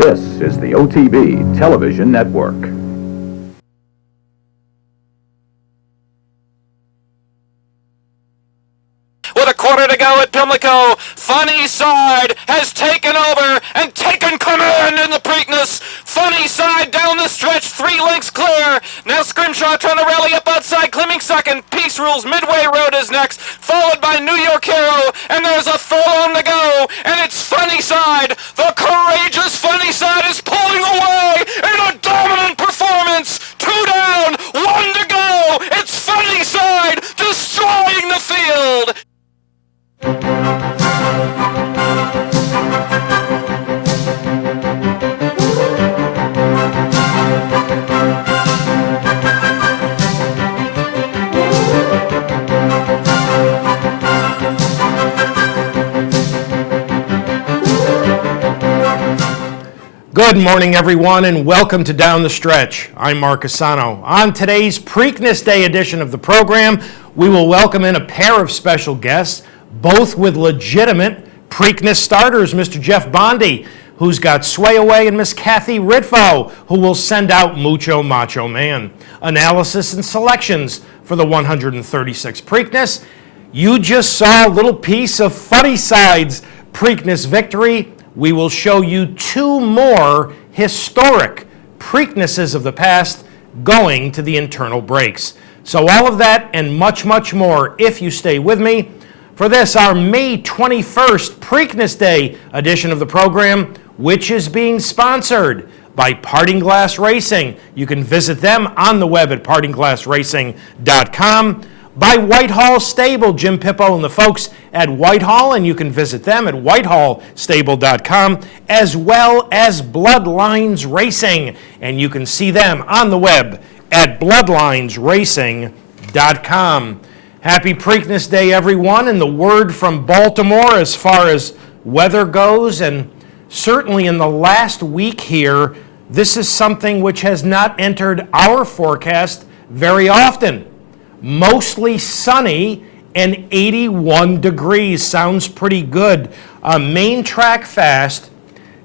This is the OTB Television Network. With a quarter to go at Pimlico, Funny Side has taken over and taken command in the Preakness. Funny Side down the stretch, 3 lengths clear. Now Scrimshaw trying to rally up outside, Climbing second. Peace Rules Midway Road is next, followed by New York Hero, and there's a furlong to go, and it's Funny Side. The courageous Funny Side is pulling away in a dominant performance. 2 down, 1 to go. It's Funny Side destroying the field. Good morning, everyone, and welcome to Down the Stretch. I'm Mark CUSANO. On today's Preakness Day edition of the program, we will welcome in a pair of special guests, both with legitimate Preakness starters, Mr. Jeff Bondi, who's got Sway Away, and Miss Kathy Ritvo, who will send out Mucho Macho Man. Analysis and selections for the 136 Preakness. You just saw a little piece of Funny Side's Preakness victory. We will show you 2 more historic Preaknesses of the past going to the internal breaks. So all of that and much, much more if you stay with me for this, our May 21st Preakness Day edition of the program, which is being sponsored by Parting Glass Racing. You can visit them on the web at partingglassracing.com. By Whitehall Stable, Jim Pippo and the folks at Whitehall, and you can visit them at whitehallstable.com, as well as Bloodlines Racing, and you can see them on the web at bloodlinesracing.com. Happy Preakness Day, everyone, and the word from Baltimore as far as weather goes, and certainly in the last week here, this is something which has not entered our forecast very often. Mostly sunny and 81 degrees. Sounds pretty good. Main track fast.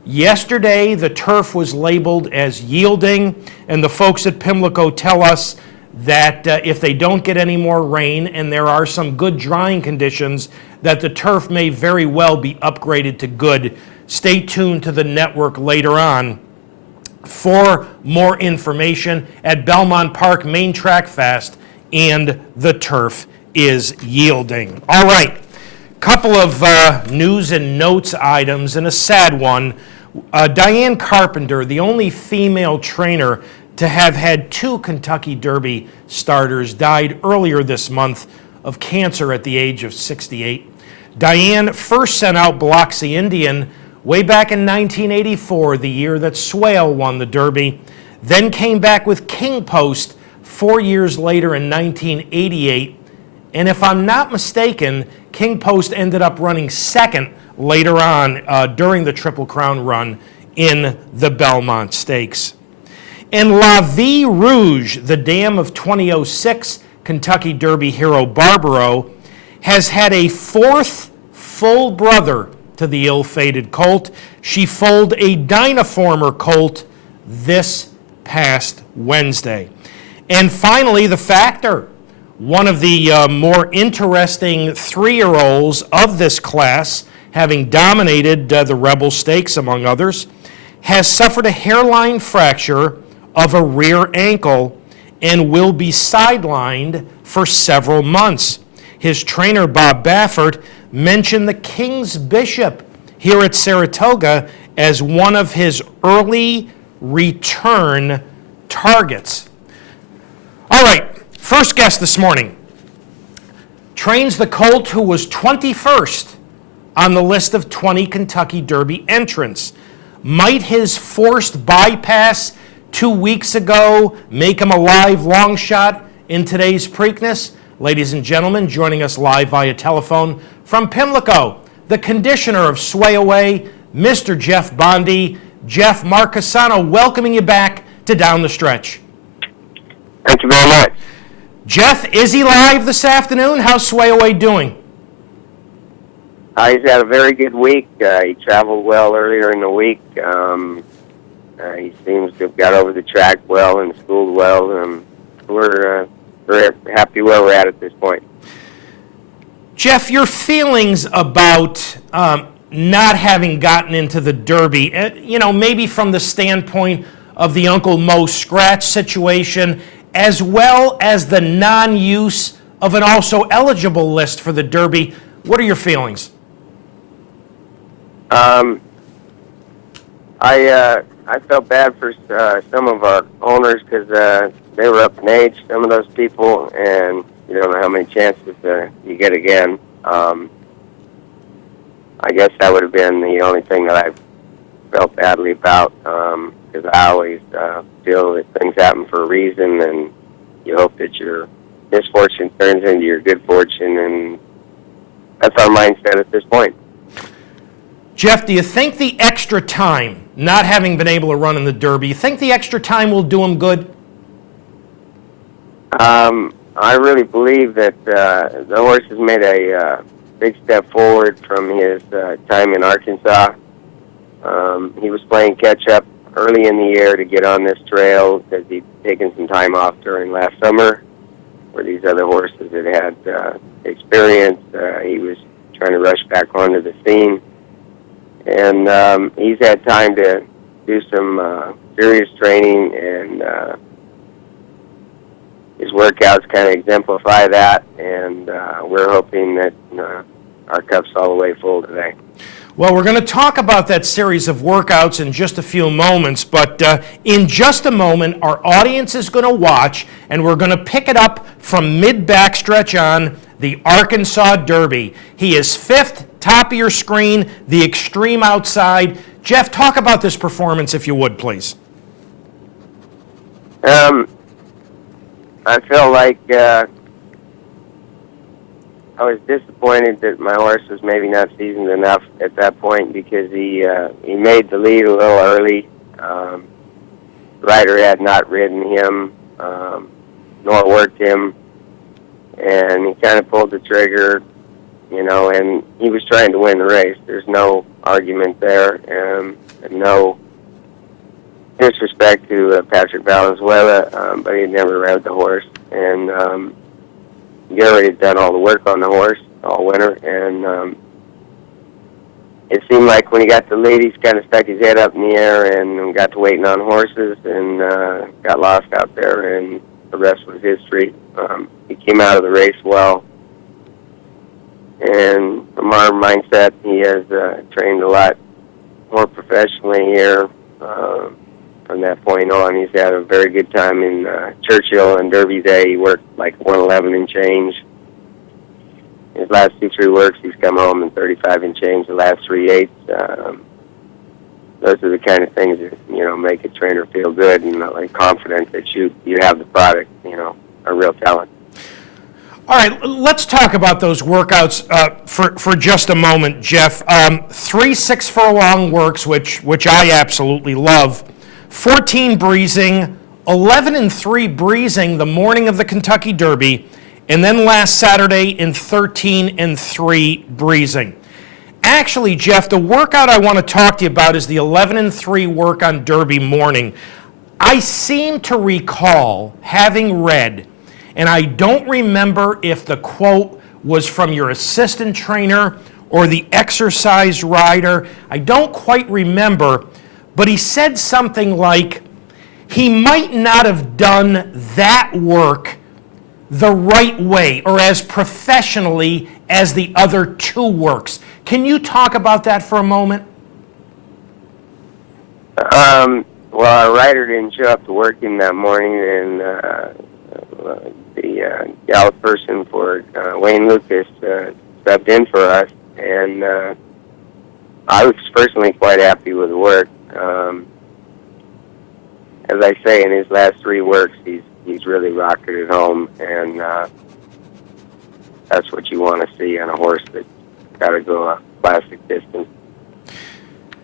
Yesterday, the turf was labeled as yielding, and the folks at Pimlico tell us that if they don't get any more rain and there are some good drying conditions, that the turf may very well be upgraded to good. Stay tuned to the network later on for more information at Belmont Park Main Track Fast, and the turf is yielding. All right, couple of news and notes items, and a sad one. Diane Carpenter, the only female trainer to have had 2 Kentucky Derby starters, died earlier this month of cancer at the age of 68. Diane first sent out Biloxi Indian way back in 1984, the year that Swale won the Derby, then came back with King Post 4 years later in 1988, and if I'm not mistaken, King Post ended up running second later on during the Triple Crown run in the Belmont Stakes. And La Vie Rouge, the dam of 2006 Kentucky Derby hero Barbaro, has had a 4th full brother to the ill-fated colt. She foaled a Dynaformer colt this past Wednesday. And finally, the Factor, one of the more interesting 3-year-olds of this class, having dominated the Rebel Stakes, among others, has suffered a hairline fracture of a rear ankle and will be sidelined for several months. His trainer, Bob Baffert, mentioned the King's Bishop here at Saratoga as one of his early return targets. All right, first guest this morning trains the colt who was 21st on the list of 20 Kentucky Derby entrants. Might his forced bypass 2 weeks ago make him a live long shot in today's Preakness? Ladies and gentlemen, joining us live via telephone from Pimlico, the conditioner of Sway Away, Mr. Jeff Bondi. Jeff, Mark CUSANO welcoming you back to Down the Stretch. Thank you very much. Jeff, is he live this afternoon? How's Sway Away doing? He's had a very good week. He traveled well earlier in the week. He seems to have got over the track well and schooled well. We're very happy where we're at this point. Jeff, your feelings about not having gotten into the Derby, maybe from the standpoint of the Uncle Mo scratch situation, as well as the non-use of an also eligible list for the Derby. What are your feelings? I felt bad for some of our owners because they were up in age, some of those people, and you don't know how many chances you get again. I guess that would have been the only thing that I felt badly about, because I always feel that things happen for a reason, and you hope that your misfortune turns into your good fortune, and that's our mindset at this point. Jeff, do you think the extra time, not having been able to run in the Derby, you think the extra time will do him good? I really believe that the horse has made a big step forward from his time in Arkansas. He was playing catch-up early in the year to get on this trail because he'd taken some time off during last summer where these other horses had experience. He was trying to rush back onto the scene. And he's had time to do some serious training, and his workouts kind of exemplify that, and we're hoping that our cup's all the way full today. Well, we're going to talk about that series of workouts in just a few moments, but in just a moment, our audience is going to watch, and we're going to pick it up from mid-backstretch on the Arkansas Derby. He is fifth, top of your screen, the extreme outside. Jeff, talk about this performance, if you would, please. I feel like I was disappointed that my horse was maybe not seasoned enough at that point because he made the lead a little early. The rider had not ridden him nor worked him, and he kind of pulled the trigger, and he was trying to win the race. There's no argument there, and no disrespect to Patrick Valenzuela, but he had never rode the horse, and Gary had done all the work on the horse all winter, and it seemed like when he got the lead, he kind of stuck his head up in the air and got to waiting on horses and got lost out there, and the rest was history. He came out of the race well, and from our mindset, he has trained a lot more professionally here. From that point on, he's had a very good time in Churchill and Derby Day. He worked like 111 and change. His last 2-3 works, he's come home in 35 and change the last 3/8. Those are the kind of things that, make a trainer feel good and like confident that you have the product, a real talent. All right, let's talk about those workouts for just a moment, Jeff. 3 6-furlong works, which I absolutely love. 14 breezing, 11 and 3 breezing the morning of the Kentucky Derby, and then last Saturday in 13 and 3 breezing. Actually, Jeff, the workout I want to talk to you about is the 11-3 work on Derby morning. I seem to recall having read, and I don't remember if the quote was from your assistant trainer or the exercise rider. I don't quite remember, but he said something like he might not have done that work the right way or as professionally as the other two works. Can you talk about that for a moment? Well, our rider didn't show up to work in that morning, and the gal person for Wayne Lucas stepped in for us, and I was personally quite happy with the work. As I say, in his last three works, he's really rocketed it home, and that's what you want to see on a horse that's got to go a classic distance.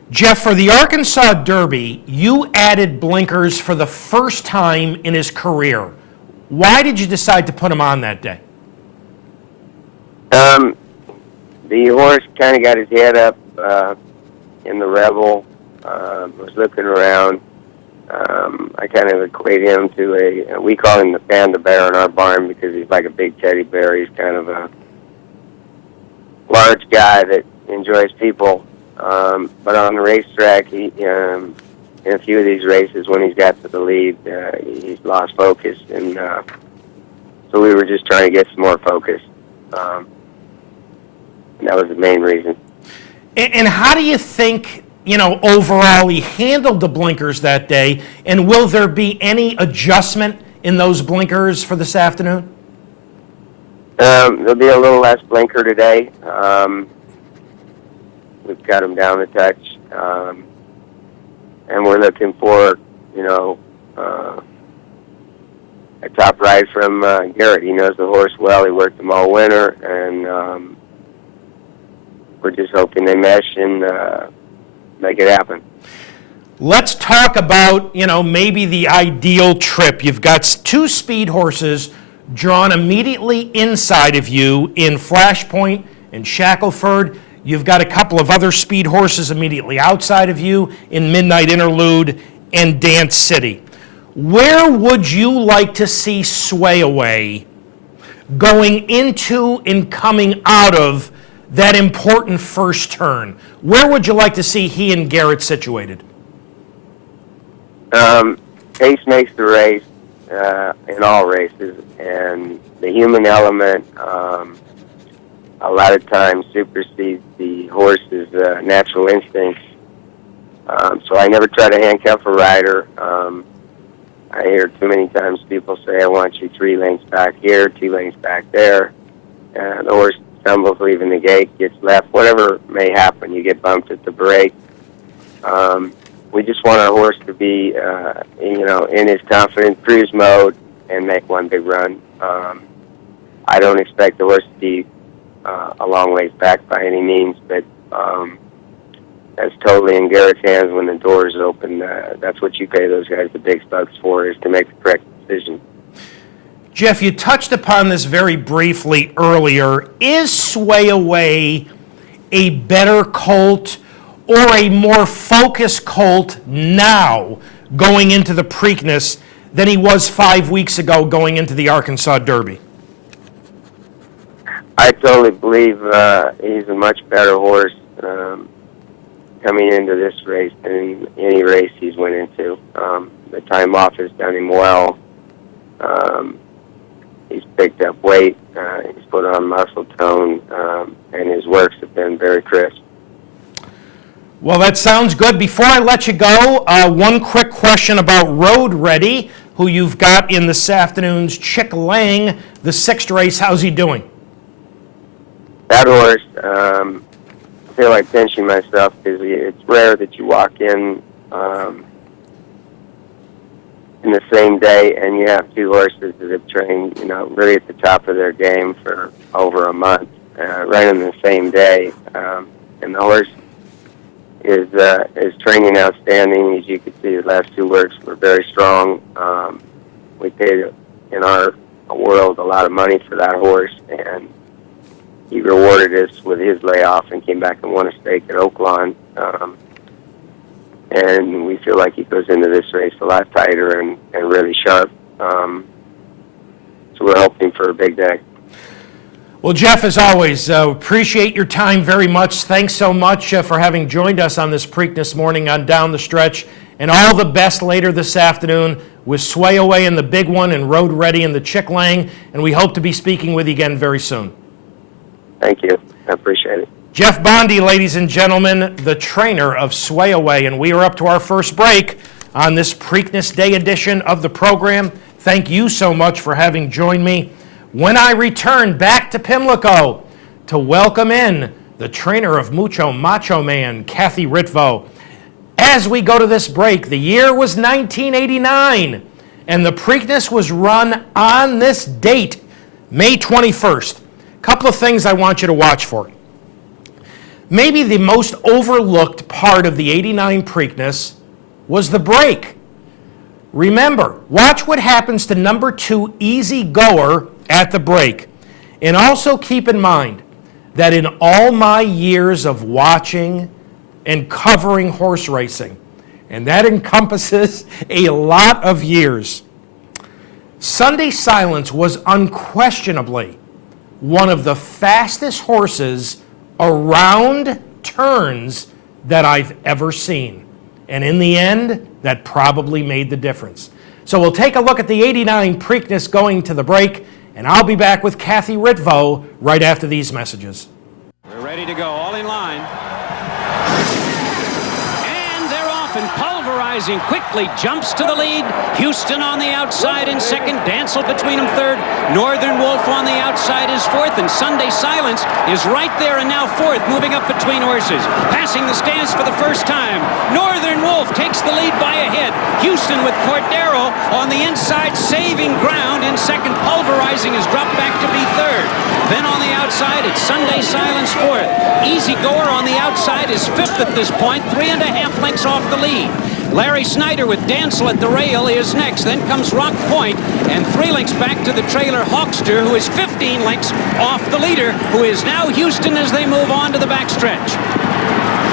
Jeff, for the Arkansas Derby, you added blinkers for the first time in his career. Why did you decide to put him on that day? The horse kind of got his head up in the Rebel, was looking around. I kind of equate him to we call him the panda bear in our barn because he's like a big teddy bear. He's kind of a large guy that enjoys people. But on the racetrack, in a few of these races, when he's got to the lead, he's lost focus. And so we were just trying to get some more focus. And that was the main reason. And how do you think, overall he handled the blinkers that day? And will there be any adjustment in those blinkers for this afternoon? There'll be a little less blinker today. We've got him down a touch. And we're looking for, a top ride from Garrett. He knows the horse well. He worked him all winter. And we're just hoping they mesh and make it happen. Let's talk about, maybe the ideal trip. You've got two speed horses drawn immediately inside of you in Flashpoint and Shackleford. You've got a couple of other speed horses immediately outside of you in Midnight Interlude and Dance City. Where would you like to see Sway Away going into and coming out of that important first turn? Where would you like to see he and Garrett situated? Pace makes the race in all races, and the human element a lot of times supersedes the horse's natural instincts. So I never try to handcuff a rider. I hear too many times people say, I want you 3 lengths back here, 2 lengths back there. The horse stumbles leaving the gate, gets left, whatever may happen. You get bumped at the brake. We just want our horse to be, in his confident cruise mode and make one big run. I don't expect the horse to be a long ways back by any means, but that's totally in Garrett's hands when the door is open. That's what you pay those guys the big bucks for, is to make the correct decision. Jeff, you touched upon this very briefly earlier. Is Sway Away a better colt or a more focused colt now going into the Preakness than he was 5 weeks ago going into the Arkansas Derby? I totally believe he's a much better horse coming into this race than any race he's went into. The time off has done him well. He's picked up weight. He's put on muscle tone, and his works have been very crisp. Well, that sounds good. Before I let you go, one quick question about Road Ready, who you've got in this afternoon's Chick Lang, the 6th race. How's he doing? That horse, I feel like pinching myself because it's rare that you walk in the same day and you have 2 horses that have trained, really at the top of their game for over a month, right on the same day. And the horse is training outstanding. As you can see, the last 2 works were very strong. We paid in our world a lot of money for that horse, and he rewarded us with his layoff and came back and won a stake at Oaklawn. And we feel like he goes into this race a lot tighter and really sharp. So we're hoping for a big day. Well, Jeff, as always, appreciate your time very much. Thanks so much for having joined us on this Preakness morning on Down the Stretch. And all the best later this afternoon with Sway Away in the big one and Road Ready in the Chick Lang. And we hope to be speaking with you again very soon. Thank you. I appreciate it. Jeff Bondi, ladies and gentlemen, the trainer of Sway Away. And we are up to our first break on this Preakness Day edition of the program. Thank you so much for having joined me. When I return back to Pimlico to welcome in the trainer of Mucho Macho Man, Kathy Ritvo. As we go to this break, the year was 1989, and the Preakness was run on this date, May 21st. A couple of things I want you to watch for. Maybe the most overlooked part of the 89 Preakness was the break. Remember, watch what happens to number 2 Easy Goer at the break. And also keep in mind that in all my years of watching and covering horse racing, and that encompasses a lot of years, Sunday Silence was unquestionably one of the fastest horses around turns that I've ever seen. And in the end, that probably made the difference. So we'll take a look at the 89 Preakness going to the break, and I'll be back with Kathy Ritvo right after these messages. We're ready to go, all in line. And they're off and pulverizing quickly, jumps to the lead. Houston on the outside in second, Dancel between them third. Northern Wolf on the outside is fourth, and Sunday Silence is right there and now fourth, moving up between horses. Passing the stands for the first time. Northern Wolf takes the lead by a head. Houston with Cordero on the inside, saving ground in second. Pulverizing has dropped back to be third. Then on the outside, it's Sunday Silence fourth. Easy Goer on the outside is fifth at this point, 3.5 lengths off the lead. Larry Snyder with Dancel at the rail is next. Then comes Rock Point, and 3 lengths back to the trailer Hawkster, who is 15 lengths off the leader, who is now Houston as they move on to the backstretch.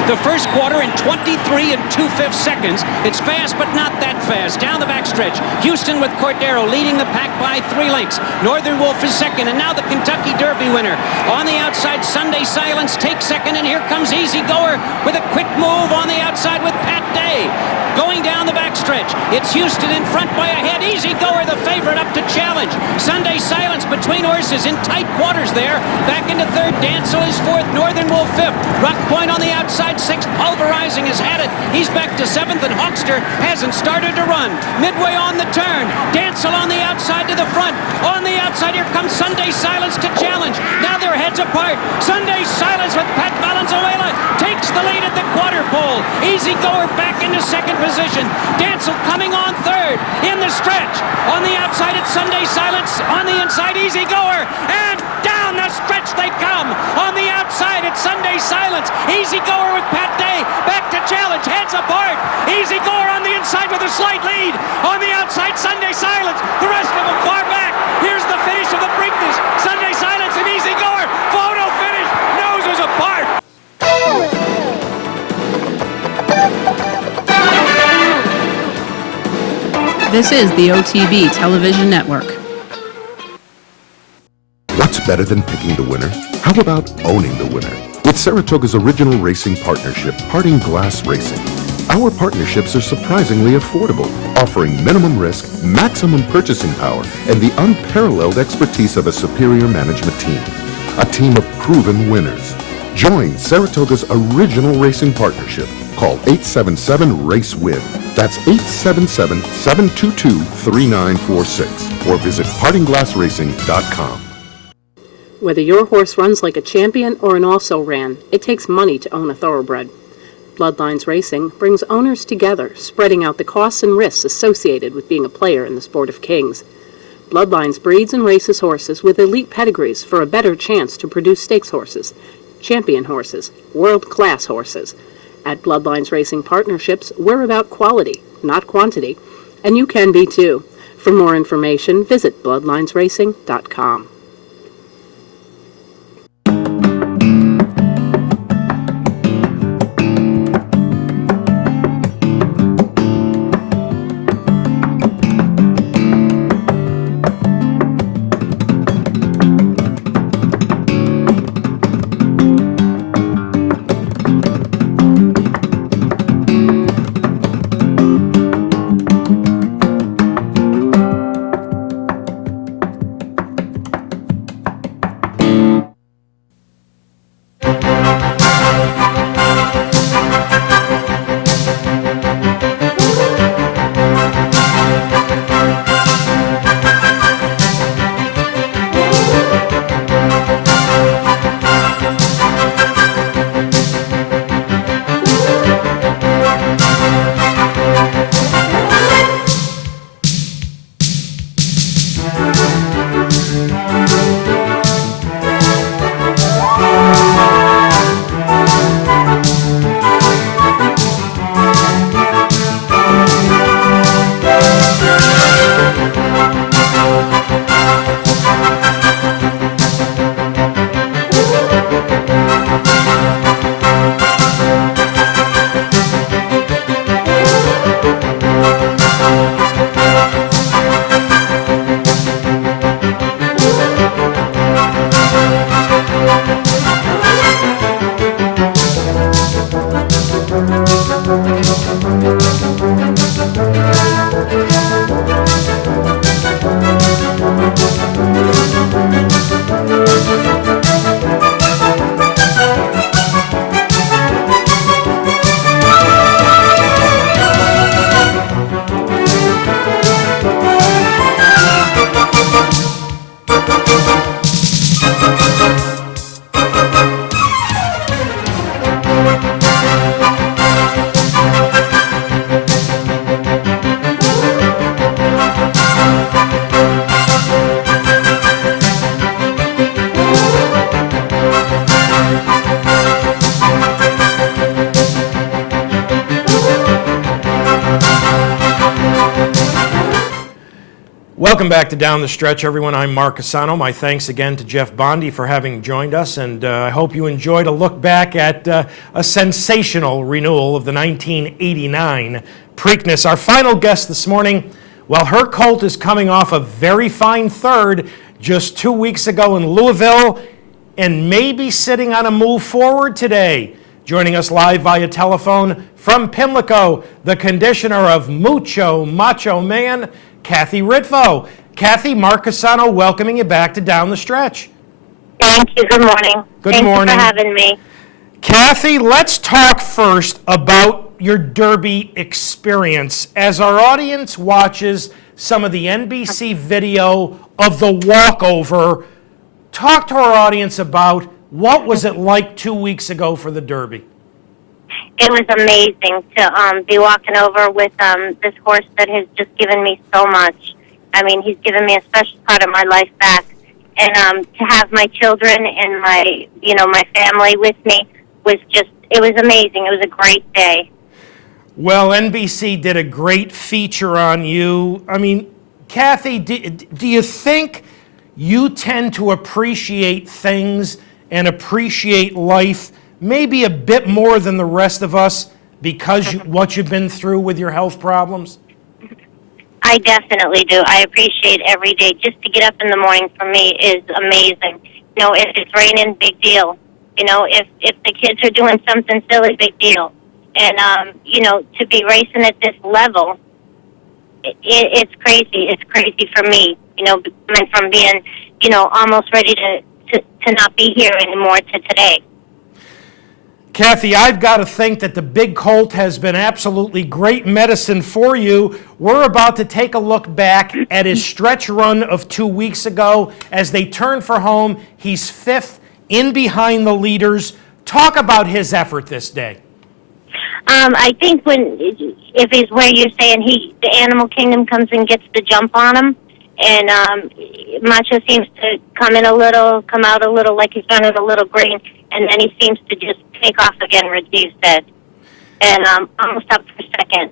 The first quarter in 23 2/5 seconds. It's fast, but not that fast. Down the backstretch, Houston with Cordero leading the pack by 3 lengths. Northern Wolf is second, and now the Kentucky Derby winner. On the outside, Sunday Silence takes second, and here comes Easy Goer with a quick move on the outside with Pat Day. Going down the backstretch, it's Houston in front by a head. Easy Goer, the favorite, up to challenge. Sunday Silence between horses in tight quarters there. Back into third, Dancel is fourth, Northern Wolf fifth. Rock Point on the outside, sixth. Pulverizing has had it. He's back to seventh, and Hawkster hasn't started to run. Midway on the turn, Dancel on the outside to the front. On the outside, here comes Sunday Silence to challenge. Now they're heads apart. Sunday Silence with Pat Valenzuela takes the lead at the quarter pole. Easy Goer back into second position. Dancel coming on third in the stretch. On the outside, it's Sunday Silence. On the inside, Easy Goer. And down the stretch they come. On the outside, it's Sunday Silence. Easy Goer with Pat Day back to challenge. Heads apart. Easy Goer on the inside with a slight lead. On the outside, Sunday Silence. The rest of them far back. Here's the finish of the Preakness. Sunday Silence and Easy Goer. Photo finish. Noses apart. This is the OTB Television Network. What's better than picking the winner? How about owning the winner? With Saratoga's original racing partnership, Parting Glass Racing. Our partnerships are surprisingly affordable, offering minimum risk, maximum purchasing power, and the unparalleled expertise of a superior management team. A team of proven winners. Join Saratoga's original racing partnership. Call 877-RACE-WIN. That's 877-722-3946. Or visit partingglassracing.com. Whether your horse runs like a champion or an also-ran, it takes money to own a thoroughbred. Bloodlines Racing brings owners together, spreading out the costs and risks associated with being a player in the sport of kings. Bloodlines breeds and races horses with elite pedigrees for a better chance to produce stakes horses, champion horses, world-class horses. At Bloodlines Racing Partnerships, we're about quality, not quantity, and you can be too. For more information, visit bloodlinesracing.com. Welcome back to Down the Stretch, everyone. I'm Mark CUSANO. My thanks again to Jeff Bondi for having joined us, and I hope you enjoyed a look back at a sensational renewal of the 1989 Preakness. Our final guest this morning, well, her colt is coming off a very fine third just 2 weeks ago in Louisville, and maybe sitting on a move forward today. Joining us live via telephone from Pimlico, the conditioner of Mucho Macho Man, Kathy Ritvo. Kathy, Mark CUSANO welcoming you back to Down the Stretch. Thank you. Good morning. Good morning. Thanks for having me. Kathy, let's talk first about your Derby experience. As our audience watches some of the NBC video of the walkover, talk to our audience about what was it like 2 weeks ago for the Derby? It was amazing to be walking over with this horse that has just given me so much. I mean, he's given me a special part of my life back. And to have my children and my family with me was just, it was amazing. It was a great day. Well, NBC did a great feature on you. I mean, Kathy, do you think you tend to appreciate things and appreciate life maybe a bit more than the rest of us because what you've been through with your health problems? I definitely do. I appreciate every day. Just to get up in the morning for me is amazing. You know, if it's raining, big deal. You know, if the kids are doing something silly, big deal. And, to be racing at this level, it's crazy. It's crazy for me, coming from being, almost ready to not be here anymore to today. Kathy, I've got to think that the big colt has been absolutely great medicine for you. We're about to take a look back at his stretch run of 2 weeks ago. As they turn for home, he's fifth in behind the leaders. Talk about his effort this day. I think if he's where you're saying the Animal Kingdom comes and gets the jump on him, and Macho seems to come out a little like he's running a little green, and then he seems to just take off again, Rajiv said, and almost up for second.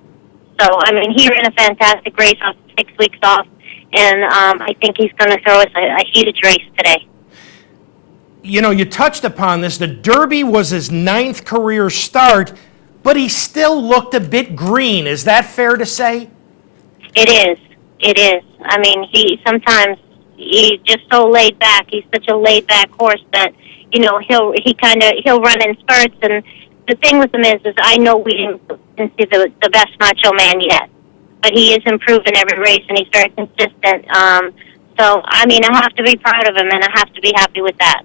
So, I mean, he ran a fantastic race off 6 weeks off, and I think he's going to throw us a huge race today. You know, you touched upon this. The Derby was his 9th career start, but he still looked a bit green. Is that fair to say? It is. It is. I mean, he's just so laid back. He's such a laid back horse that, he'll run in spurts. And the thing with him is I know we didn't see the best Macho Man yet, but he is improving every race and he's very consistent. So, I mean, I have to be proud of him and I have to be happy with that.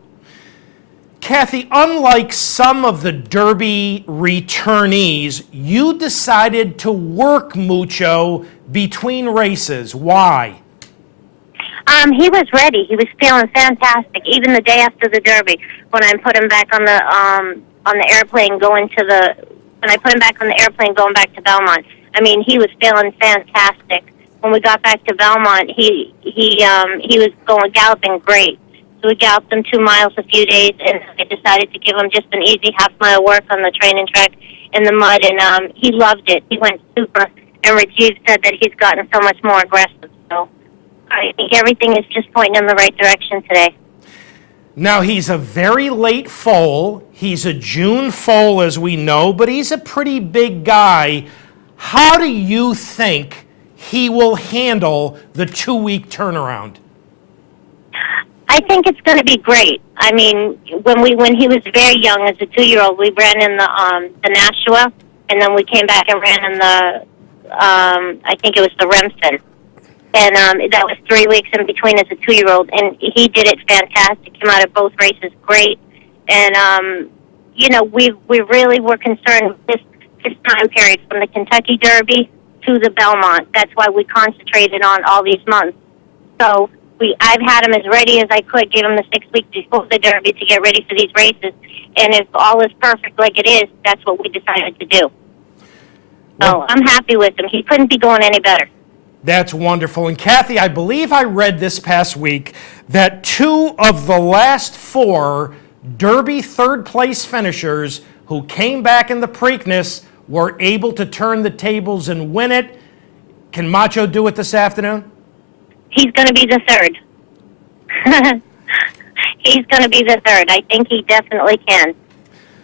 Kathy, unlike some of the Derby returnees, you decided to work Mucho between races. Why? He was ready. He was feeling fantastic. Even the day after the Derby, when I put him back on the airplane going back to Belmont. I mean, he was feeling fantastic. When we got back to Belmont, he was galloping great. So we galloped him 2 miles a few days, and I decided to give him just an easy half-mile work on the training track in the mud, and he loved it. He went super, and Rajiv said that he's gotten so much more aggressive. So I think everything is just pointing in the right direction today. Now, he's a very late foal. He's a June foal, as we know, but he's a pretty big guy. How do you think he will handle the 2-week turnaround? I think it's going to be great. I mean, when he was very young, as a 2-year-old, we ran in the Nashua, and then we came back and ran in the I think it was the Remsen, and that was 3 weeks in between as a 2-year-old, and he did it fantastic. Came out of both races great, and we really were concerned with this time period from the Kentucky Derby to the Belmont. That's why we concentrated on all these months. So I've had him as ready as I could, give him the 6 weeks before the Derby to get ready for these races. And if all is perfect like it is, that's what we decided to do. So I'm happy with him. He couldn't be going any better. That's wonderful. And Kathy, I believe I read this past week that 2 of the last 4 Derby third-place finishers who came back in the Preakness were able to turn the tables and win it. Can Macho do it this afternoon? he's going to be the third. He's going to be the third. I think he definitely can.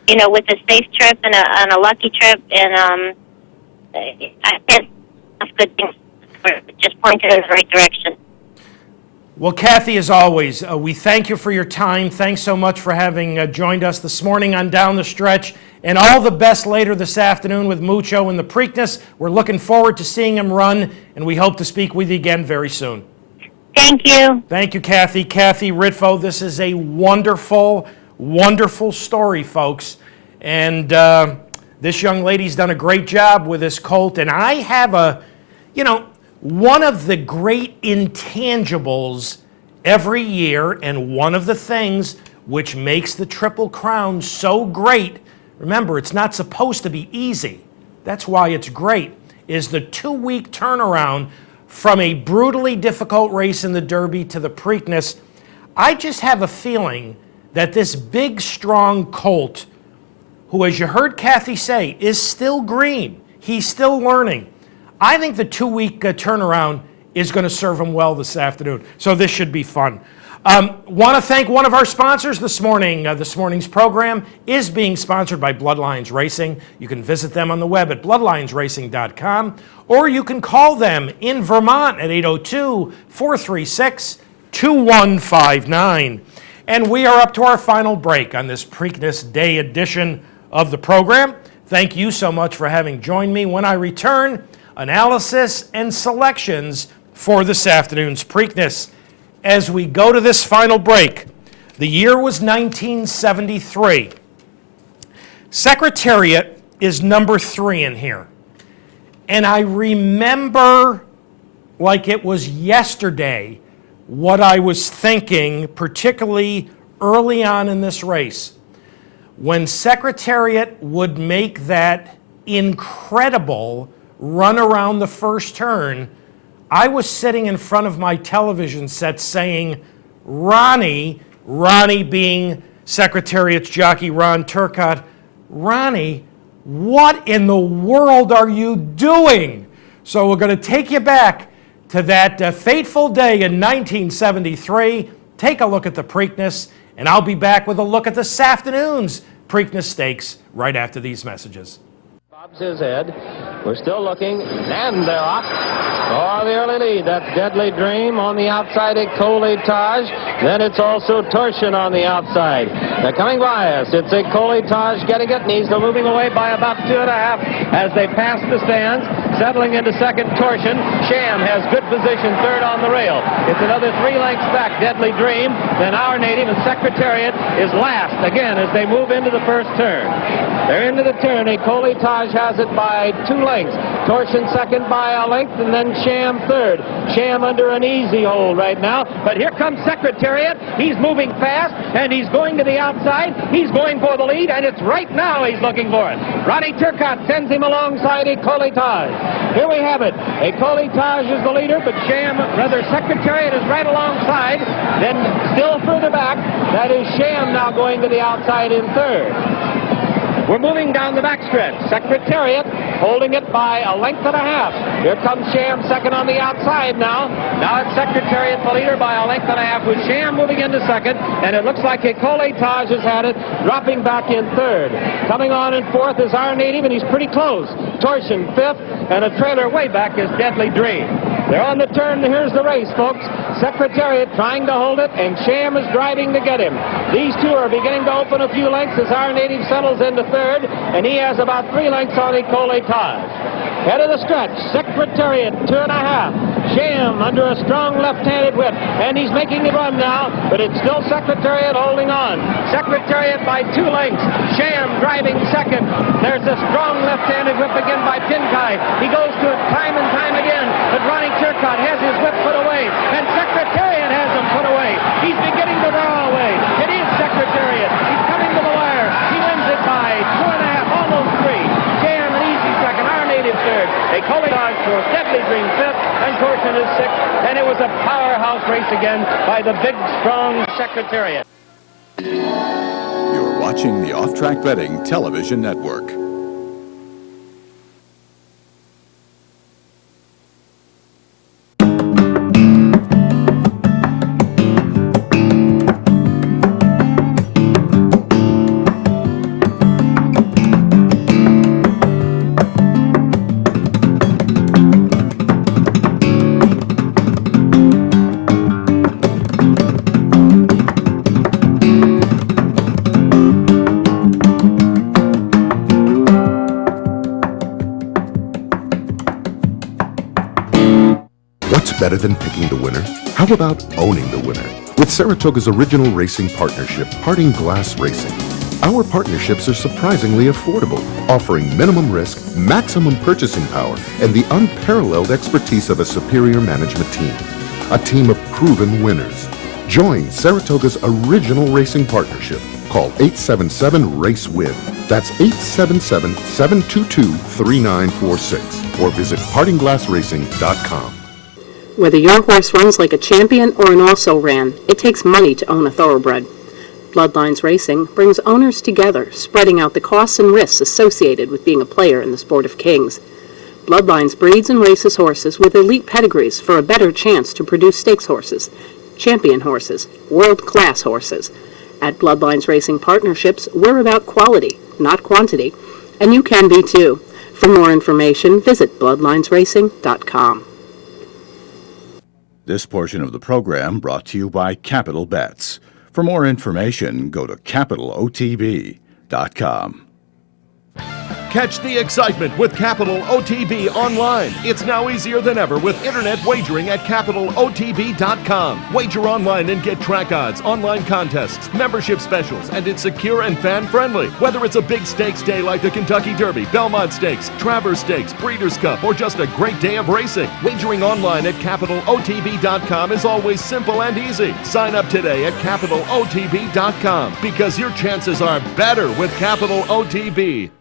You know, with a safe trip and a lucky trip, and I think that's good things. Just pointed in the right direction. Well, Kathy, as always, we thank you for your time. Thanks so much for having joined us this morning on Down the Stretch. And all the best later this afternoon with Mucho in the Preakness. We're looking forward to seeing him run, and we hope to speak with you again very soon. Thank you. Thank you, Kathy. Kathy Ritvo, this is a wonderful, wonderful story, folks. And this young lady's done a great job with this colt. And I have one of the great intangibles every year, and one of the things which makes the Triple Crown so great, remember, it's not supposed to be easy. That's why it's great, is the 2-week turnaround from a brutally difficult race in the Derby to the Preakness. I just have a feeling that this big, strong colt, who, as you heard Kathy say, is still green. He's still learning. I think the 2-week turnaround is going to serve him well this afternoon. So this should be fun. Want to thank one of our sponsors this morning. This morning's program is being sponsored by Bloodlines Racing. You can visit them on the web at bloodlinesracing.com, or you can call them in Vermont at 802-436-2159. And we are up to our final break on this Preakness Day edition of the program. Thank you so much for having joined me. When I return, analysis and selections for this afternoon's Preakness. As we go to this final break, the year was 1973. Secretariat is number 3 in here. And I remember like it was yesterday what I was thinking, particularly early on in this race. When Secretariat would make that incredible run around the first turn, I was sitting in front of my television set saying, Ronnie being Secretariat's jockey Ron Turcotte, Ronnie, what in the world are you doing? So we're going to take you back to that fateful day in 1973, take a look at the Preakness, and I'll be back with a look at this afternoon's Preakness Stakes right after these messages. Bobs his head. We're still looking, and they're off for the early lead. That's Deadly Dream on the outside, a Colletage. Then it's also Torsion on the outside. They're coming by us. It's a Colletage getting it, and he's moving away by about 2.5 as they pass the stands. Settling into second, Torsion. Sham has good position, third on the rail. It's another 3 lengths back, Deadly Dream. Then Our Native and Secretariat is last again as they move into the first turn. They're into the turn. A Colletage has it by 2 lengths. Torsion second by a length, and then Sham third. Sham under an easy hold right now. But here comes Secretariat. He's moving fast, and he's going to the outside. He's going for the lead, and it's right now he's looking for it. Ronnie Turcotte sends him alongside a Colletage. Here we have it. A Colletage is the leader, but Secretariat is right alongside. Then still further back, that is Sham now going to the outside in third. We're moving down the backstretch. Secretariat holding it by a length and a half. Here comes Sham second on the outside now. Now it's Secretariat the leader by a length and a half with Sham moving into second. And it looks like a Colletage has had it, dropping back in third. Coming on in fourth is Our Native, and he's pretty close. Torsion fifth, and a trailer way back is Deadly Dream. They're on the turn. Here's the race, folks. Secretariat trying to hold it, and Sham is driving to get him. These two are beginning to open a few lengths as Our Native settles into third, and he has about 3 lengths on a Colletage. Head of the stretch, Secretariat 2.5. Sham under a strong left-handed whip, and he's making the run now, but it's still Secretariat holding on. Secretariat by 2 lengths. Sham driving second. There's a strong left-handed whip again by Pinkai. He goes to it time and time again, but Ronnie Turcotte has his whip put away, and Secretariat has him put away. He's beginning to draw away. It is Secretariat. He's coming to the wire. He wins it by 2.5, almost 3. Sham an easy second. Our Native third. A Colletage fourth. Deadly Dream fifth, and Torsion is sixth. And it was a powerhouse race again by the big, strong Secretariat. You're watching the Off Track Betting Television Network. better than picking the winner? How about owning the winner? With Saratoga's original racing partnership, Parting Glass Racing. Our partnerships are surprisingly affordable, offering minimum risk, maximum purchasing power, and the unparalleled expertise of a superior management team. A team of proven winners. Join Saratoga's original racing partnership. Call 877-RACE-WIN. That's 877-722-3946. Or visit partingglassracing.com. Whether your horse runs like a champion or an also-ran, it takes money to own a thoroughbred. Bloodlines Racing brings owners together, spreading out the costs and risks associated with being a player in the sport of kings. Bloodlines breeds and races horses with elite pedigrees for a better chance to produce stakes horses, champion horses, world-class horses. At Bloodlines Racing Partnerships, we're about quality, not quantity, and you can be too. For more information, visit bloodlinesracing.com. This portion of the program brought to you by Capital Bets. For more information, go to capitalotb.com. Catch the excitement with Capital OTB online. It's now easier than ever with internet wagering at capitalotb.com. Wager online and get track odds, online contests, membership specials, and it's secure and fan-friendly. Whether it's a big stakes day like the Kentucky Derby, Belmont Stakes, Travers Stakes, Breeders' Cup, or just a great day of racing, wagering online at capitalotb.com is always simple and easy. Sign up today at capitalotb.com because your chances are better with Capital OTB.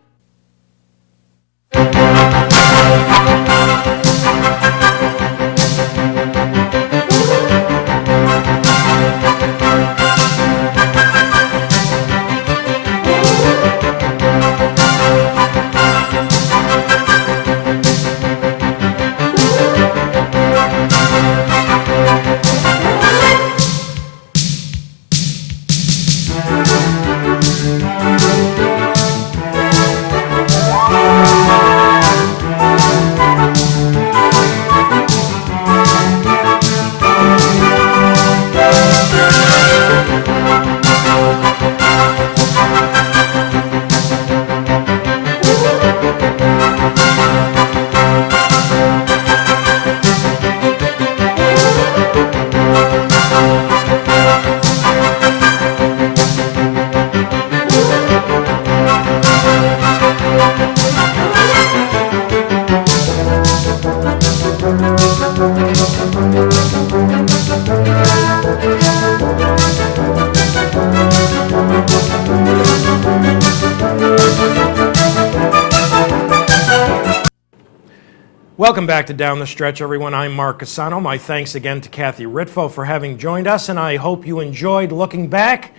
Welcome back to Down the Stretch, everyone. I'm Mark CUSANO. My thanks again to Kathy Ritfo for having joined us, and I hope you enjoyed looking back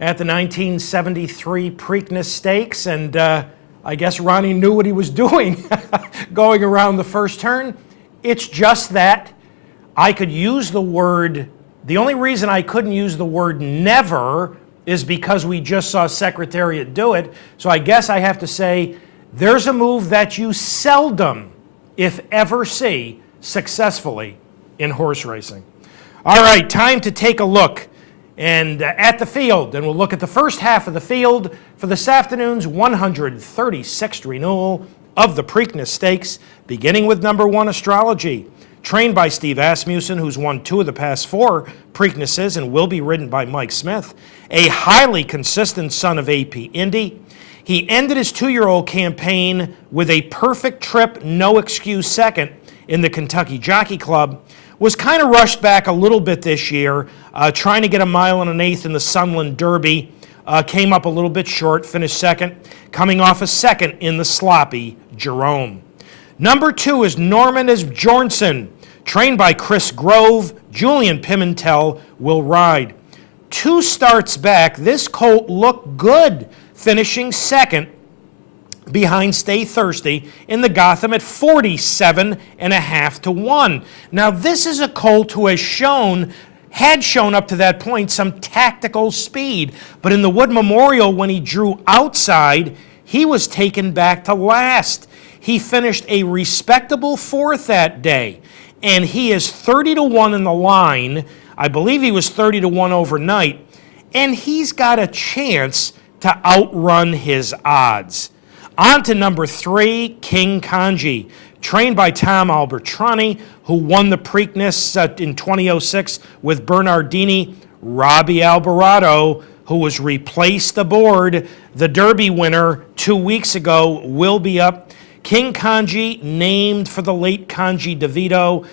at the 1973 Preakness Stakes, and I guess Ronnie knew what he was doing going around the first turn. It's just that I could use the word, the only reason I couldn't use the word never is because we just saw Secretariat do it, so I guess I have to say there's a move that you seldom, if ever, see successfully in horse racing. All right, time to take a look and at the field, and we'll look at the first half of the field for this afternoon's 136th renewal of the Preakness Stakes, beginning with number 1, Astrology, trained by Steve Asmussen, who's won 2 of the past 4 Preaknesses and will be ridden by Mike Smith, a highly consistent son of AP Indy. He ended his 2-year-old campaign with a perfect trip, no excuse second in the Kentucky Jockey Club. Was kind of rushed back a little bit this year, trying to get a 1 1/8 in the Sunland Derby. Came up a little bit short, finished second, coming off a second in the sloppy Jerome. Number 2 is Norman Bjornsson, trained by Chris Grove. Julian Pimentel will ride. 2 starts back, this colt looked good, finishing second behind Stay Thirsty in the Gotham at 47.5 to 1. Now this is a colt who had shown up to that point some tactical speed, but in the Wood Memorial when he drew outside, he was taken back to last. He finished a respectable 4th that day, and he is 30 to 1 in the line. I believe he was 30 to 1 overnight, and he's got a chance to outrun his odds. On to number 3, King Kanji, trained by Tom Albertrani, who won the Preakness in 2006 with Bernardini. Robbie Alvarado, who was replaced aboard the Derby winner 2 weeks ago, will be up. King Kanji, named for the late Kanji DeVito,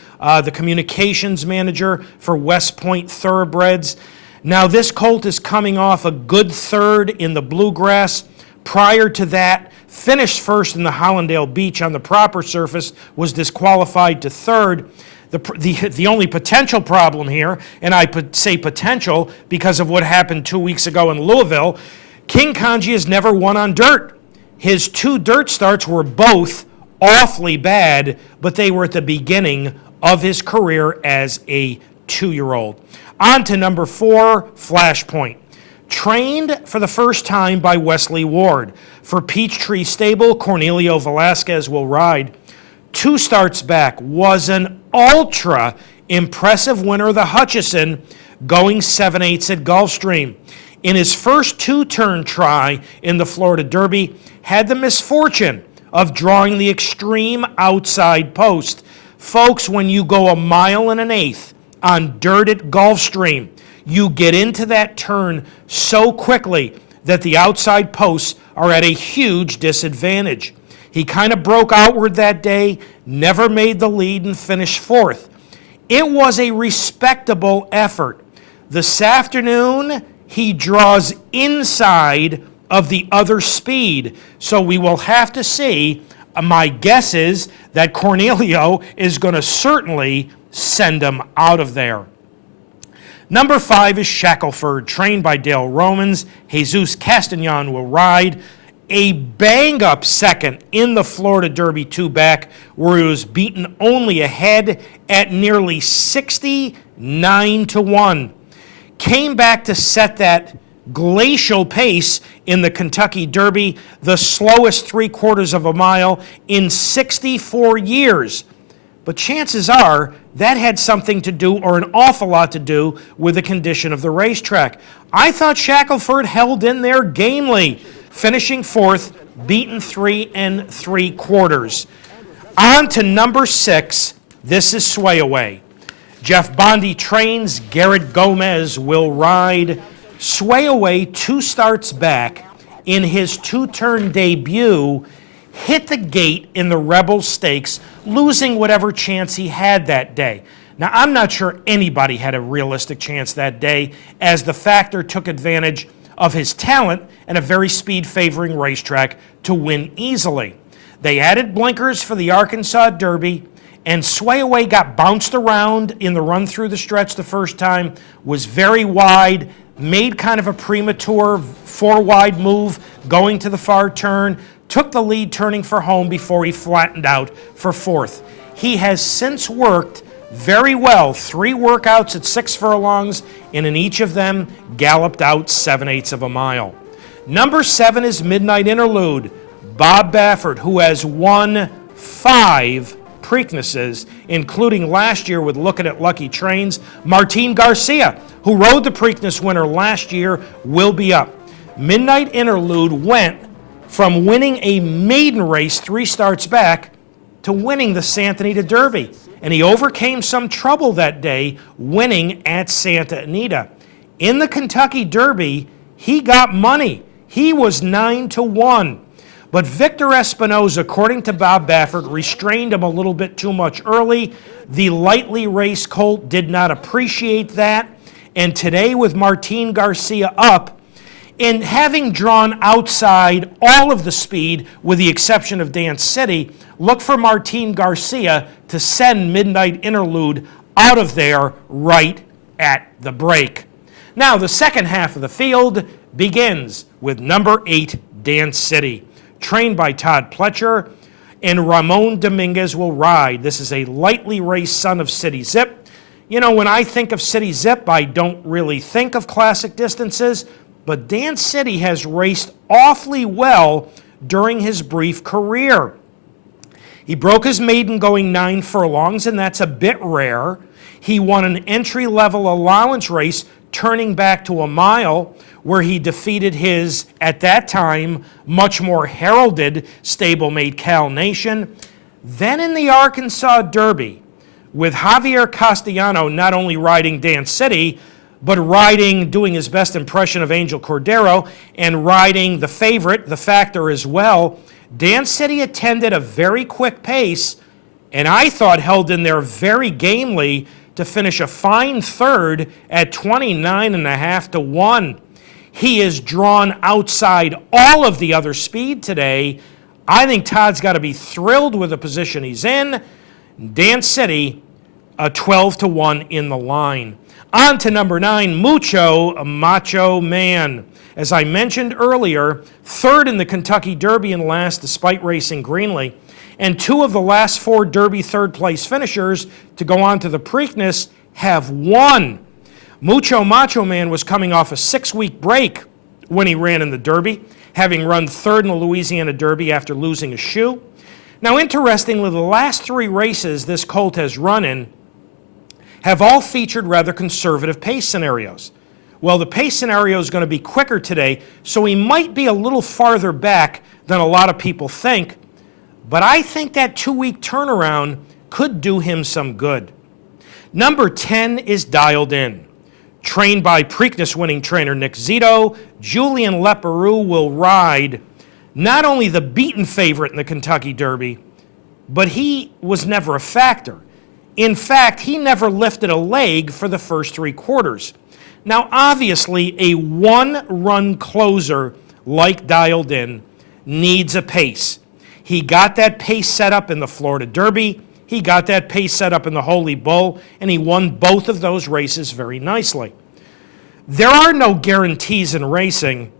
the communications manager for West Point Thoroughbreds. Now, this colt is coming off a good third in the Bluegrass. Prior to that, finished first in the Hollandale Beach on the proper surface, was disqualified to third. The only potential problem here, and I say potential because of what happened 2 weeks ago in Louisville, King Kanji has never won on dirt. His 2 dirt starts were both awfully bad, but they were at the beginning of his career as a 2-year-old. On to number 4, Flashpoint. Trained for the first time by Wesley Ward. For Peachtree Stable, Cornelio Velasquez will ride. 2 starts back, was an ultra impressive winner of the Hutchison, going 7/8 at Gulfstream. In his first 2-turn try in the Florida Derby, had the misfortune of drawing the extreme outside post. Folks, when you go 1 1/8 on dirt at Gulfstream, you get into that turn so quickly that the outside posts are at a huge disadvantage. He kind of broke outward that day, never made the lead, and finished 4th. It was a respectable effort. This afternoon, he draws inside of the other speed, so we will have to see. My guess is that Cornelio is going to certainly send him out of there. Number 5 is Shackelford, trained by Dale Romans. Jesus Castagnan will ride. A bang-up second in the Florida Derby 2-back, where he was beaten only ahead at nearly 69-1. Came back to set that glacial pace in the Kentucky Derby, the slowest 3/4 of a mile in 64 years. But chances are that had something to do, or an awful lot to do, with the condition of the racetrack. I thought Shackelford held in there gamely, finishing 4th, beaten 3 3/4. On to number 6, this is Sway Away. Jeff Bondi trains, Garrett Gomez will ride. Sway Away, 2 starts back, in his 2-turn debut, hit the gate in the Rebel Stakes, losing whatever chance he had that day. Now, I'm not sure anybody had a realistic chance that day, as the Factor took advantage of his talent and a very speed-favoring racetrack to win easily. They added blinkers for the Arkansas Derby, and Sway Away got bounced around in the run through the stretch the first time, was very wide, made kind of a premature 4-wide move going to the far turn, took the lead turning for home before he flattened out for 4th. He has since worked very well, 3 workouts at 6 furlongs, and in each of them galloped out 7/8 of a mile. Number 7 is Midnight Interlude. Bob Baffert, who has won 5 Preaknesses, including last year with Looking at Lucky Trains. Martin Garcia, who rode the Preakness winner last year, will be up. Midnight Interlude went from winning a maiden race 3 starts back to winning the Santa Anita Derby. And he overcame some trouble that day, winning at Santa Anita. In the Kentucky Derby, he got money. He was 9-1. But Victor Espinoza, according to Bob Baffert, restrained him a little bit too much early. The lightly raced colt did not appreciate that. And today, with Martin Garcia up, and having drawn outside all of the speed, with the exception of Dance City, look for Martin Garcia to send Midnight Interlude out of there right at the break. Now, the second half of the field begins with number 8, Dance City, trained by Todd Pletcher, and Ramon Dominguez will ride. This is a lightly raced son of City Zip. You know, when I think of City Zip, I don't really think of classic distances, but Dance City has raced awfully well during his brief career. He broke his maiden going 9 furlongs, and that's a bit rare. He won an entry-level allowance race turning back to a mile where he defeated his, at that time, much more heralded stablemate Cal Nation. Then in the Arkansas Derby, with Javier Castellano not only riding Dance City, but doing his best impression of Angel Cordero, and riding the favorite, the Factor, as well. Dance City attended a very quick pace, and I thought held in there very gamely to finish a fine third at 29.5 to 1. He is drawn outside all of the other speed today. I think Todd's got to be thrilled with the position he's in. Dance City, a 12 to 1 in the line. On to number 9, Mucho Macho Man. As I mentioned earlier, third in the Kentucky Derby and last despite racing greenly. And 2 of the last 4 Derby third-place finishers to go on to the Preakness have won. Mucho Macho Man was coming off a 6-week break when he ran in the Derby, having run third in the Louisiana Derby after losing a shoe. Now, interestingly, the last 3 races this colt has run in have all featured rather conservative pace scenarios. Well, the pace scenario is going to be quicker today, so he might be a little farther back than a lot of people think, but I think that 2-week turnaround could do him some good. Number 10 is Dialed In. Trained by Preakness winning trainer Nick Zito, Julian Leparoux will ride not only the beaten favorite in the Kentucky Derby, but he was never a factor. In fact, he never lifted a leg for the first 3 quarters. Now, obviously, a one-run closer like Dialed In needs a pace. He got that pace set up in the Florida Derby, he got that pace set up in the Holy Bull, and he won both of those races very nicely. There are no guarantees in racing,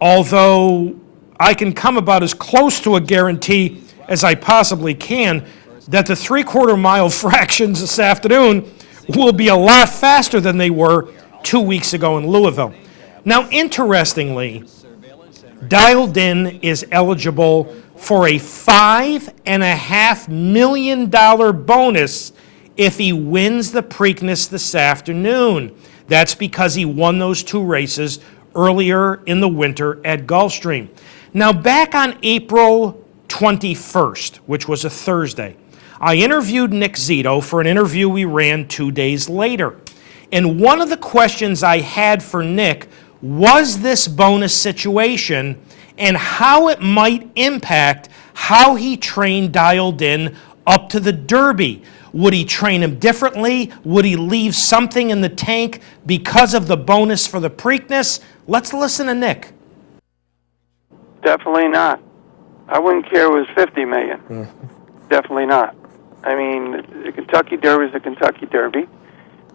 although I can come about as close to a guarantee as I possibly can that the 3/4 mile fractions this afternoon will be a lot faster than they were 2 weeks ago in Louisville. Now, interestingly, Dialed In is eligible for a $5.5 million bonus if he wins the Preakness this afternoon. That's because he won those 2 races earlier in the winter at Gulfstream. Now, back on April 21st, which was a Thursday, I interviewed Nick Zito for an interview we ran 2 days later. And one of the questions I had for Nick was this bonus situation and how it might impact how he trained Dialed In up to the Derby. Would he train him differently? Would he leave something in the tank because of the bonus for the Preakness? Let's listen to Nick. Definitely not. I wouldn't care if it was 50 million. Definitely not. I mean, the Kentucky Derby is the Kentucky Derby.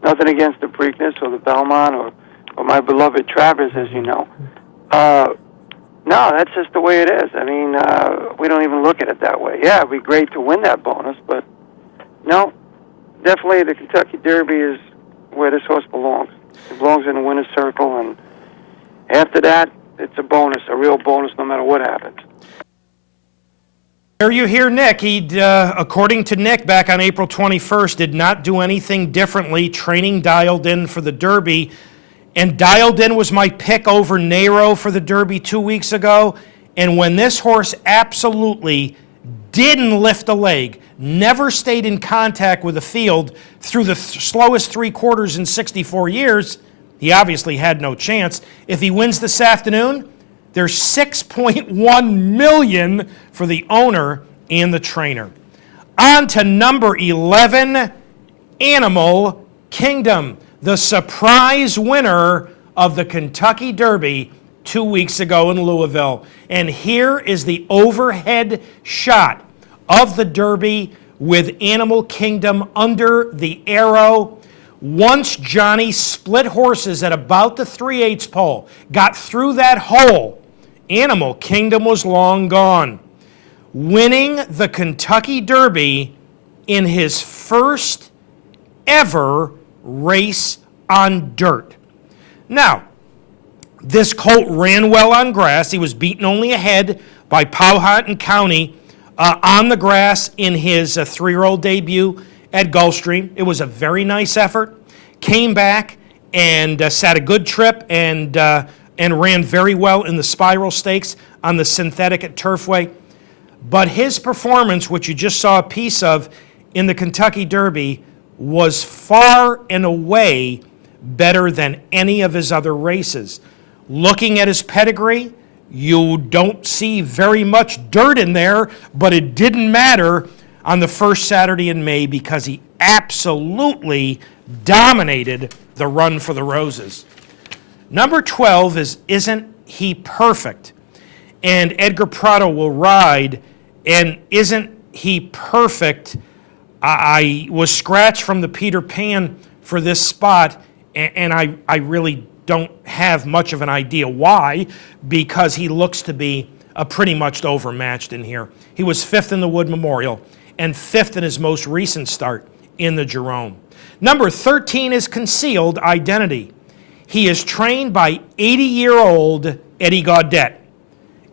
Nothing against the Preakness or the Belmont or my beloved Travers, as you know. No, that's just the way it is. I mean, we don't even look at it that way. Yeah, it'd be great to win that bonus, but no, definitely the Kentucky Derby is where this horse belongs. It belongs in the winner's circle, and after that, it's a bonus, a real bonus, no matter what happens. There you hear Nick. He, according to Nick, back on April 21st, did not do anything differently, training Dialed In for the Derby. And Dialed In was my pick over Nero for the Derby 2 weeks ago. And when this horse absolutely didn't lift a leg, never stayed in contact with the field through the slowest 3 quarters in 64 years, he obviously had no chance. If he wins this afternoon, there's $6.1 million for the owner and the trainer. On to number 11, Animal Kingdom, the surprise winner of the Kentucky Derby 2 weeks ago in Louisville. And here is the overhead shot of the Derby with Animal Kingdom under the arrow. Once Johnny split horses at about the 3/8 pole, got through that hole, Animal Kingdom was long gone, winning the Kentucky Derby in his first ever race on dirt. Now, this colt ran well on grass. He was beaten only ahead by Powhatan and County on the grass in his 3-year-old debut at Gulfstream. It was a very nice effort. Came back and sat a good trip and ran very well in the Spiral Stakes on the synthetic at Turfway. But his performance, which you just saw a piece of in the Kentucky Derby, was far and away better than any of his other races. Looking at his pedigree, you don't see very much dirt in there, but it didn't matter on the first Saturday in May because he absolutely dominated the Run for the Roses. Number 12 is Isn't He Perfect? And Edgar Prado will ride, and Isn't He Perfect? I was scratched from the Peter Pan for this spot, and I really don't have much of an idea why, because he looks to be pretty much overmatched in here. He was 5th in the Wood Memorial and 5th in his most recent start in the Jerome. Number 13 is Concealed Identity. He is trained by 80-year-old Eddie Gaudette,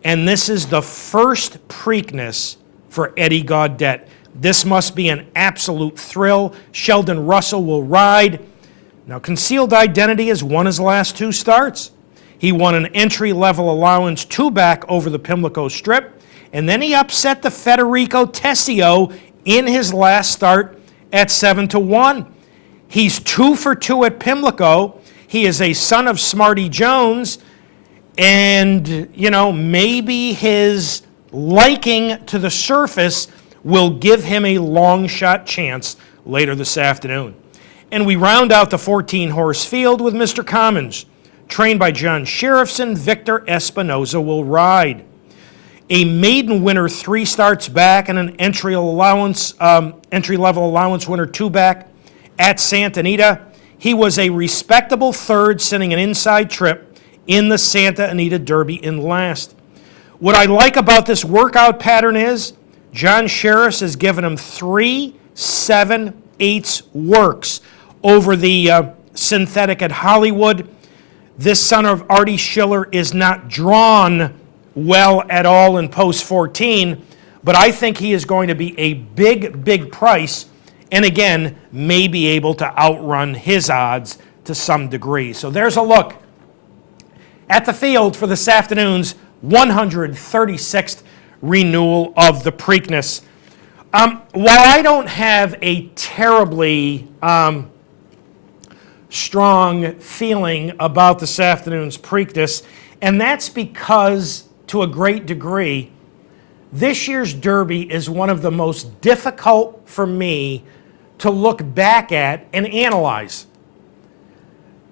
and this is the first Preakness for Eddie Gaudette. This must be an absolute thrill. Sheldon Russell will ride. Now, Concealed Identity has won his last 2 starts. He won an entry-level allowance 2-back over the Pimlico Strip, and then he upset the Federico Tessio in his last start at 7-1. He's 2 for 2 at Pimlico. He is a son of Smarty Jones, and, maybe his liking to the surface will give him a long-shot chance later this afternoon. And we round out the 14-horse field with Mr. Commons. Trained by John Sheriffson, Victor Espinoza will ride. A maiden winner 3 starts back and an entry-level allowance winner 2-back at Santa Anita. He was a respectable 3rd, sitting an inside trip in the Santa Anita Derby in last. What I like about this workout pattern is John Sheriffs has given him 3 7/8 works over the synthetic at Hollywood. This son of Artie Schiller is not drawn well at all in post 14, but I think he is going to be a big, big price, and again, may be able to outrun his odds to some degree. So there's a look at the field for this afternoon's 136th renewal of the Preakness. While I don't have a terribly strong feeling about this afternoon's Preakness, and that's because, to a great degree, this year's Derby is one of the most difficult for me to look back at and analyze.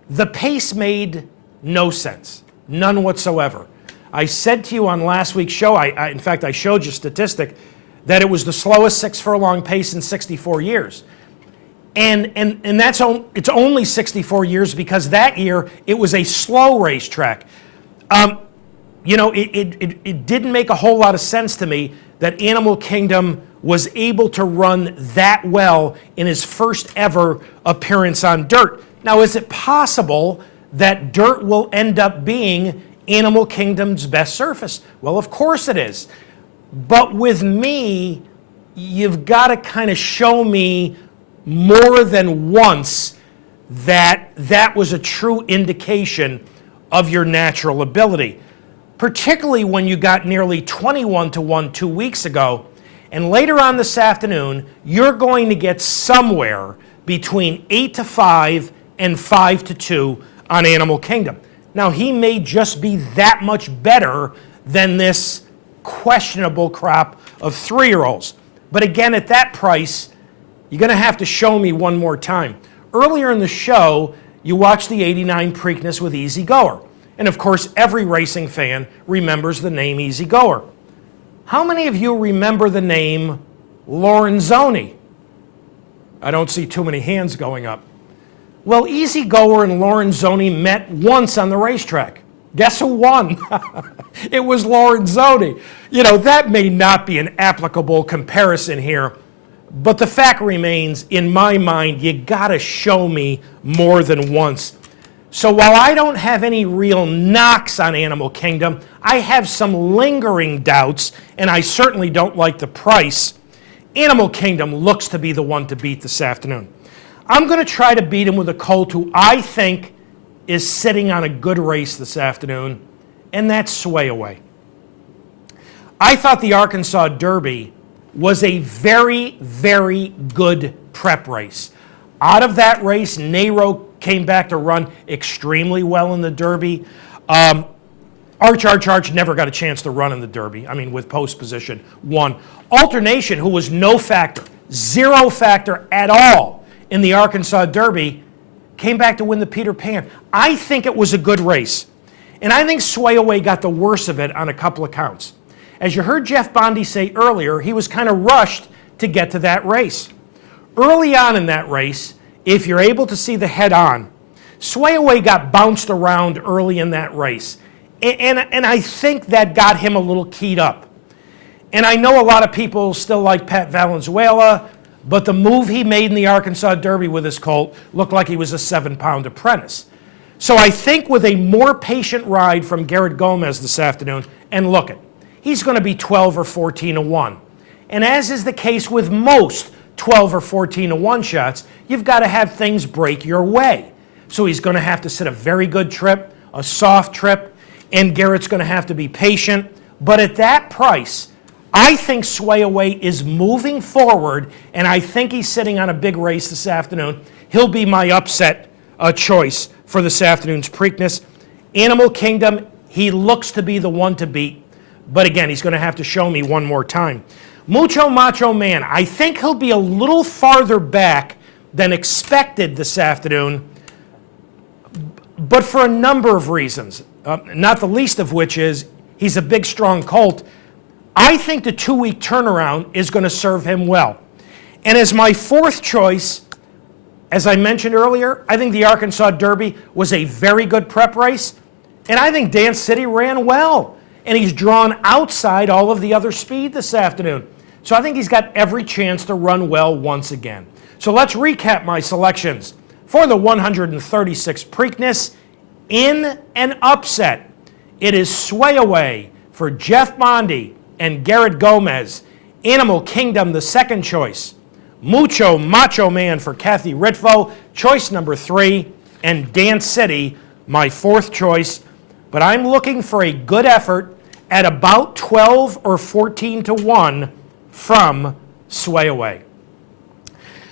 The pace made no sense, none whatsoever. I said to you on last week's show, in fact, I showed you a statistic, that it was the slowest 6-furlong pace in 64 years. And it's only 64 years because that year it was a slow racetrack. It didn't make a whole lot of sense to me that Animal Kingdom was able to run that well in his first ever appearance on dirt. Now, is it possible that dirt will end up being Animal Kingdom's best surface? Well, of course it is. But with me, you've got to kind of show me more than once that that was a true indication of your natural ability, particularly when you got nearly 21-1 2 weeks ago. And later on this afternoon, you're going to get somewhere between 8-5 and 5-2 on Animal Kingdom. Now, he may just be that much better than this questionable crop of 3-year-olds. But again, at that price, you're going to have to show me one more time. Earlier in the show, you watched the '89 Preakness with Easy Goer. And of course, every racing fan remembers the name Easy Goer. How many of you remember the name Lorenzoni? I don't see too many hands going up. Well, Easy Goer and Lorenzoni met once on the racetrack. Guess who won? It was Lorenzoni. That may not be an applicable comparison here, but the fact remains, in my mind, you gotta show me more than once. So while I don't have any real knocks on Animal Kingdom, I have some lingering doubts, and I certainly don't like the price. Animal Kingdom looks to be the one to beat this afternoon. I'm going to try to beat him with a colt who I think is sitting on a good race this afternoon, and that's Sway Away. I thought the Arkansas Derby was a very, very good prep race. Out of that race, Nero came back to run extremely well in the Derby. Arch never got a chance to run in the Derby. I mean, with post position, won. Alternation, who was no factor, zero factor at all in the Arkansas Derby, came back to win the Peter Pan. I think it was a good race. And I think Sway Away got the worst of it on a couple of counts. As you heard Jeff Bondy say earlier, he was kind of rushed to get to that race. Early on in that race, if you're able to see the head on, Sway Away got bounced around early in that race. And I think that got him a little keyed up. And I know a lot of people still like Pat Valenzuela, but the move he made in the Arkansas Derby with his colt looked like he was a 7-pound apprentice. So I think with a more patient ride from Garrett Gomez this afternoon, and look it, he's going to be 12 or 14 to 1. And as is the case with most 12 or 14 to 1 shots, you've got to have things break your way. So he's going to have to sit a very good trip, a soft trip, and Garrett's going to have to be patient. But at that price, I think Sway Away is moving forward, and I think he's sitting on a big race this afternoon. He'll be my upset choice for this afternoon's Preakness. Animal Kingdom, he looks to be the one to beat. But again, he's going to have to show me one more time. Mucho Macho Man, I think he'll be a little farther back than expected this afternoon, but for a number of reasons, not the least of which is he's a big, strong colt. I think the 2-week turnaround is going to serve him well. And as my fourth choice, as I mentioned earlier, I think the Arkansas Derby was a very good prep race, and I think Dance City ran well. And he's drawn outside all of the other speed this afternoon. So I think he's got every chance to run well once again. So let's recap my selections. For the 136th Preakness, in an upset, it is Sway Away for Jeff Bondy and Garrett Gomez. Animal Kingdom, the second choice. Mucho Macho Man for Kathy Ritvo, choice number 3. And Dance City, my fourth choice. But I'm looking for a good effort at about 12 or 14 to 1 from Sway Away.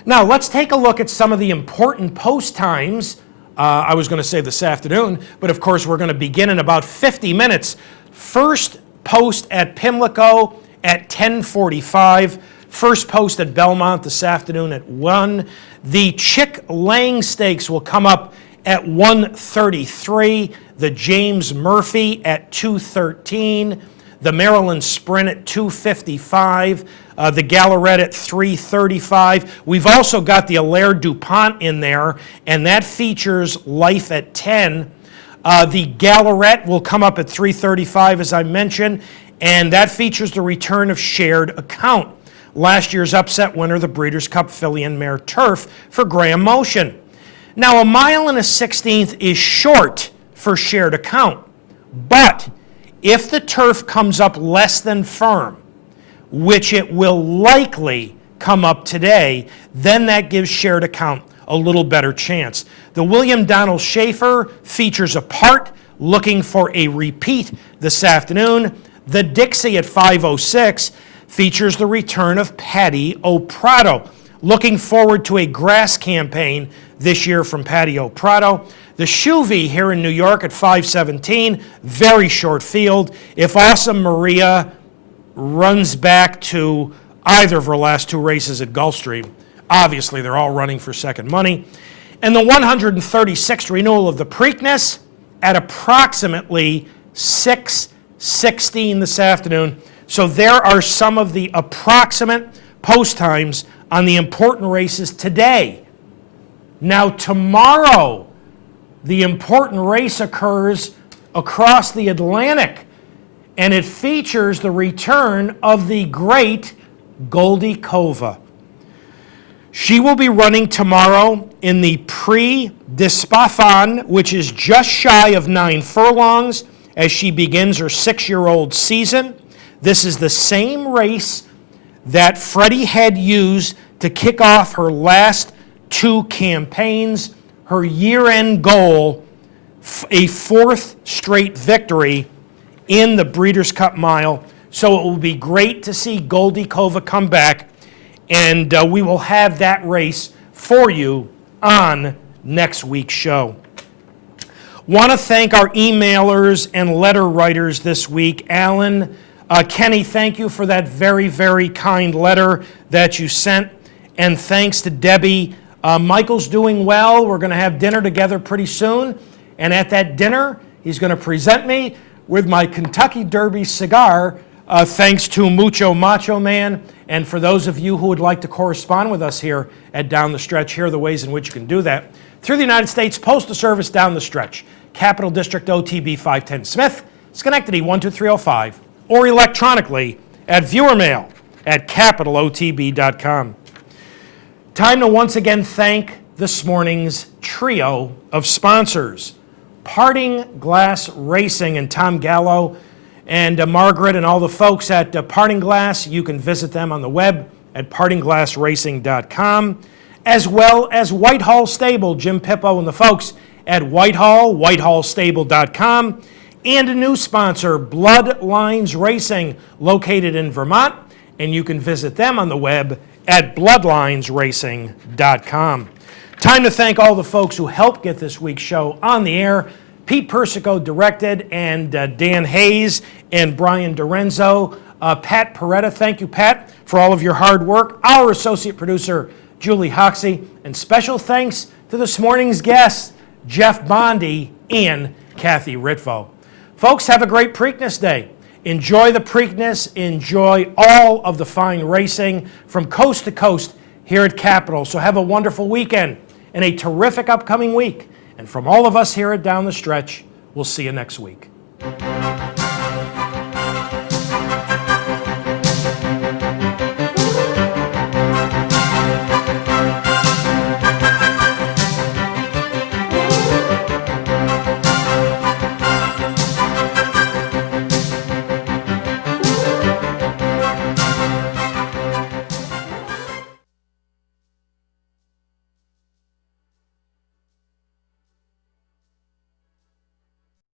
Now, let's take a look at some of the important post times. I was going to say this afternoon, but of course we're going to begin in about 50 minutes. First post at Pimlico at 10:45. First post at Belmont this afternoon at 1. The Chick Lang Stakes will come up at 1:33. The James Murphy at 2:13. The Maryland Sprint at 2:55. The Gallarette at 3:35. We've also got the Allaire DuPont in there, and that features Life at 10. The Gallarette will come up at 3:35, as I mentioned, and that features the return of Shared Account. Last year's upset winner, the Breeders' Cup filly and mare Turf for Graham Motion. Now, 1 mile and a 16th is short for Shared Account, but if the turf comes up less than firm, which it will likely come up today, then that gives Shared Account a little better chance. The William Donald Schaefer features a part, looking for a repeat this afternoon. The Dixie at 5:06 features the return of Patty O'Prado. Looking forward to a grass campaign this year from Patty O'Prado. The Shuvi here in New York at 5:17, very short field. If Awesome Maria runs back to either of her last 2 races at Gulfstream, obviously they're all running for second money. And the 136th renewal of the Preakness at approximately 6:16 this afternoon. So there are some of the approximate post times on the important races today. Now tomorrow, the important race occurs across the Atlantic, and it features the return of the great Goldie Kova. She will be running tomorrow in the Prix d'Ispahan, which is just shy of 9 furlongs, as she begins her 6-year-old season. This is the same race that Freddie had used to kick off her last 2 campaigns. Her year-end goal a fourth straight victory in the Breeders' Cup Mile. So it will be great to see Goldie Kova come back, and we will have that race for you on next week's show. Want to thank our emailers and letter writers this week. Alan, Kenny, thank you for that very, very kind letter that you sent. And thanks to Debbie. Michael's doing well. We're going to have dinner together pretty soon. And at that dinner, he's going to present me with my Kentucky Derby cigar, thanks to Mucho Macho Man. And for those of you who would like to correspond with us here at Down the Stretch, here are the ways in which you can do that. Through the United States Postal Service, Down the Stretch, Capital District OTB 510 Smith, Schenectady 12305, or electronically at viewermail@capitalotb.com. Time to once again thank this morning's trio of sponsors. Parting Glass Racing and Tom Gallo and Margaret and all the folks at Parting Glass. You can visit them on the web at partingglassracing.com, as well as Whitehall Stable, Jim Pippo and the folks at Whitehall, whitehallstable.com, and a new sponsor, Bloodlines Racing, located in Vermont, and you can visit them on the web at bloodlinesracing.com. Time to thank all the folks who helped get this week's show on the air. Pete Persico directed, and Dan Hayes and Brian Dorenzo. Pat Peretta, thank you, Pat, for all of your hard work. Our associate producer, Julie Hoxie, and special thanks to this morning's guests, Jeff Bondi and Kathy Ritvo. Folks, have a great Preakness Day. Enjoy the Preakness. Enjoy all of the fine racing from coast to coast here at Capitol. So have a wonderful weekend and a terrific upcoming week. And from all of us here at Down the Stretch, we'll see you next week.